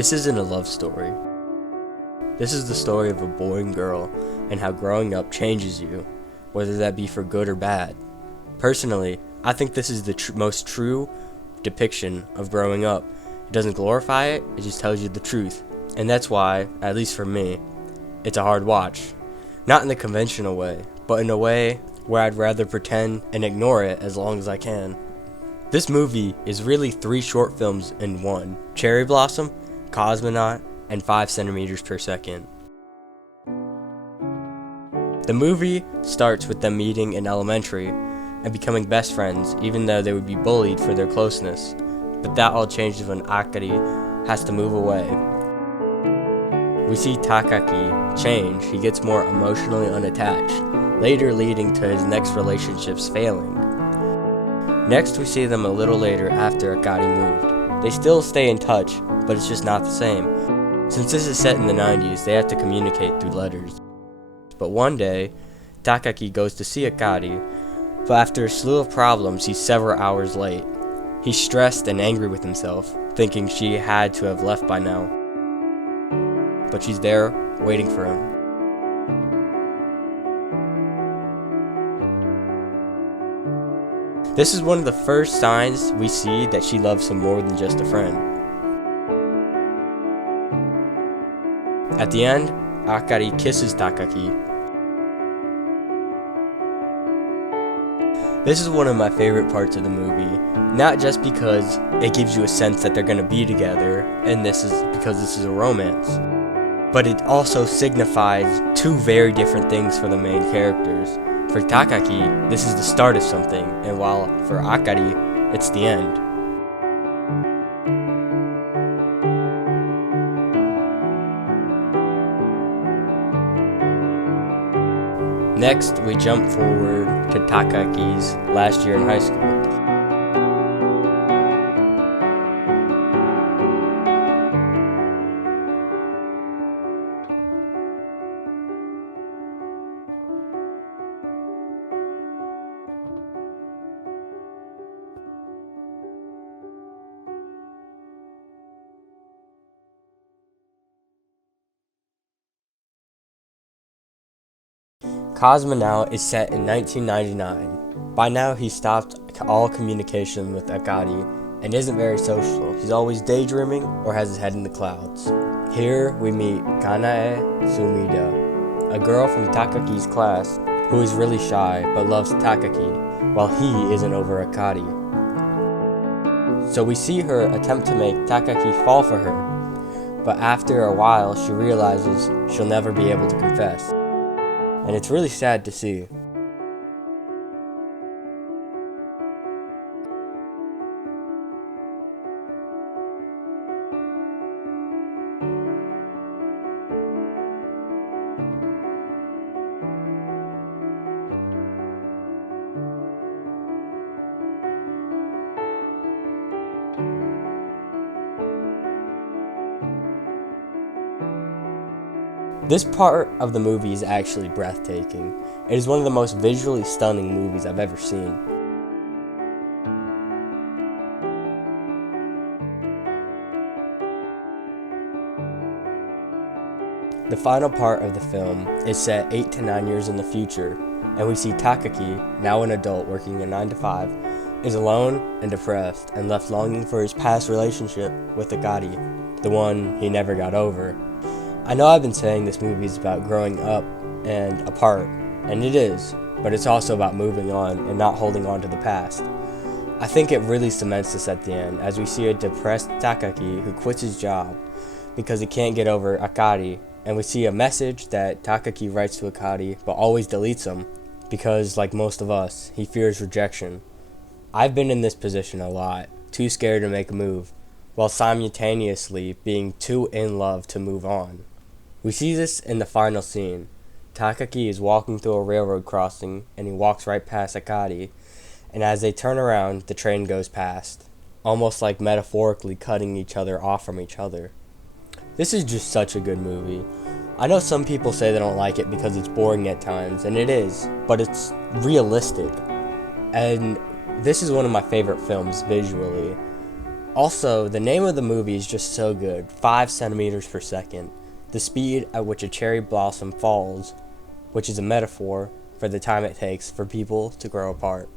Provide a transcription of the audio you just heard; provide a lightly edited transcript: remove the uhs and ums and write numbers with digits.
This isn't a love story. This is the story of a boy and girl and how growing up changes you, whether that be for good or bad. Personally, I think this is the most true depiction of growing up. It doesn't glorify it, it just tells you the truth. And that's why, at least for me, it's a hard watch. Not in the conventional way, but in a way where I'd rather pretend and ignore it as long as I can. This movie is really 3 short films in one: Cherry Blossom, Cosmonaut, and 5 centimeters per second. The movie starts with them meeting in elementary and becoming best friends, even though they would be bullied for their closeness. But that all changes when Akari has to move away. We see Takaki change. He gets more emotionally unattached, later leading to his next relationships failing. Next, we see them a little later after Akari moved. They still stay in touch, but it's just not the same. Since this is set in the 90s, they have to communicate through letters. But one day, Takaki goes to see Akari, but after a slew of problems, he's several hours late. He's stressed and angry with himself, thinking she had to have left by now. But she's there, waiting for him. This is one of the first signs we see that she loves him more than just a friend. At the end, Akari kisses Takaki. This is one of my favorite parts of the movie, not just because it gives you a sense that they're going to be together, and this is because this is a romance, but it also signifies 2 very different things for the main characters. For Takaki, this is the start of something, and while for Akari, it's the end. Next, we jump forward to Takaki's last year in high school. Cosmonaut is set in 1999. By now, he's stopped all communication with Akari and isn't very social. He's always daydreaming or has his head in the clouds. Here, we meet Kanae Sumida, a girl from Takaki's class who is really shy but loves Takaki, while he isn't over Akari. So we see her attempt to make Takaki fall for her, but after a while, she realizes she'll never be able to confess. And it's really sad to see. This part of the movie is actually breathtaking. It is one of the most visually stunning movies I've ever seen. The final part of the film is set 8 to 9 years in the future, and we see Takaki, now an adult working a 9 to 5, is alone and depressed and left longing for his past relationship with Akari, the one he never got over. I know I've been saying this movie is about growing up and apart, and it is, but it's also about moving on and not holding on to the past. I think it really cements this at the end, as we see a depressed Takaki who quits his job because he can't get over Akari, and we see a message that Takaki writes to Akari but always deletes them because, like most of us, he fears rejection. I've been in this position a lot, too scared to make a move, while simultaneously being too in love to move on. We see this in the final scene. Takaki is walking through a railroad crossing and he walks right past Akari, and as they turn around, the train goes past, almost like metaphorically cutting each other off from each other. This is just such a good movie. I know some people say they don't like it because it's boring at times, and it is, but it's realistic. And this is one of my favorite films visually. Also, the name of the movie is just so good, 5 centimeters per second, the speed at which a cherry blossom falls, which is a metaphor for the time it takes for people to grow apart.